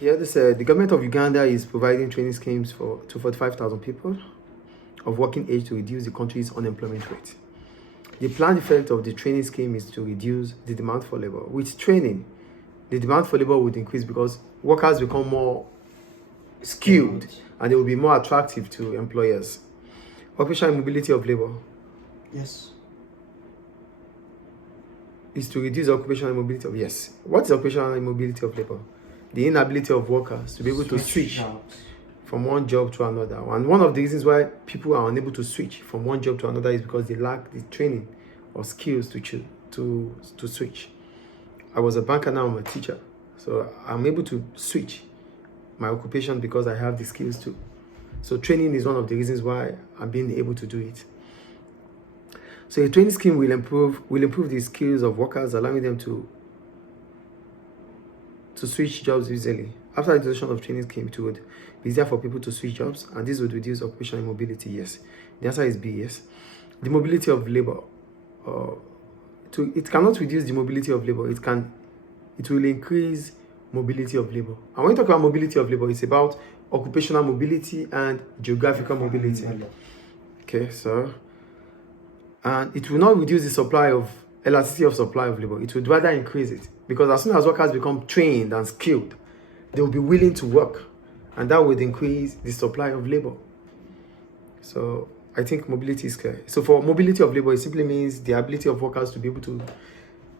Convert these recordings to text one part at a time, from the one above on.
Yeah, the government of Uganda is providing training schemes to 45,000 people of working age to reduce the country's unemployment rate. The planned effect of the training scheme is to reduce the demand for labor. With training, the demand for labor would increase because workers become more skilled and they will be more attractive to employers. Occupational mobility of labor. Yes. Is to reduce occupational immobility of yes. What is occupational immobility of labor? The inability of workers to be able to switch from one job to another. And one of the reasons why people are unable to switch from one job to another is because they lack the training or skills to switch. I was a banker, now I'm a teacher. So I'm able to switch my occupation because I have the skills too. So training is one of the reasons why I'm being able to do it. So a training scheme will improve the skills of workers, allowing them to switch jobs easily. After the introduction of training scheme, it would be easier for people to switch jobs, and this would reduce occupational immobility. Yes. The answer is B, yes. The mobility of labor. It cannot reduce the mobility of labor. It will increase mobility of labor. And when we talk about mobility of labor, it's about occupational mobility and geographical mobility. Okay, so and it will not reduce the elasticity of supply of labor. It would rather increase it, because as soon as workers become trained and skilled, they will be willing to work, and that would increase the supply of labor. So I think mobility is clear. So for mobility of labor, it simply means the ability of workers to be able to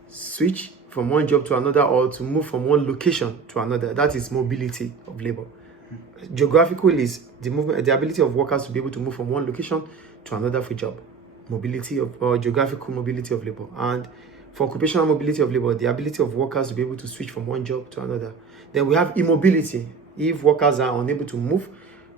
switch from one job to another or to move from one location to another. That is mobility of labor. Geographical is the ability of workers to be able to move from one location to another for job. Geographical mobility of labor. And for occupational mobility of labor, the ability of workers to be able to switch from one job to another. Then we have immobility, if workers are unable to move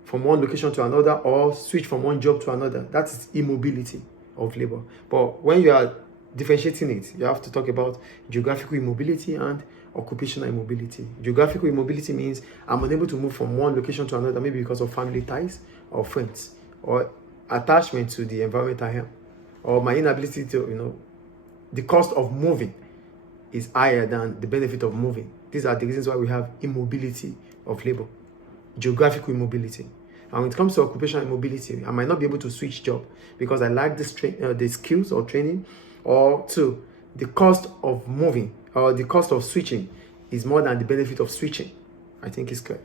from one location to another or switch from one job to another. That is immobility of labor. But when you are differentiating it, you have to talk about geographical immobility and occupational immobility. Geographical immobility means I'm unable to move from one location to another, maybe because of family ties or friends or attachment to the environment I am, or my inability to, the cost of moving is higher than the benefit of moving. These are the reasons why we have immobility of labor, geographical immobility. And when it comes to occupational immobility, I might not be able to switch job because I lack the skills or training, or two, the cost of moving or the cost of switching is more than the benefit of switching. I think it's clear.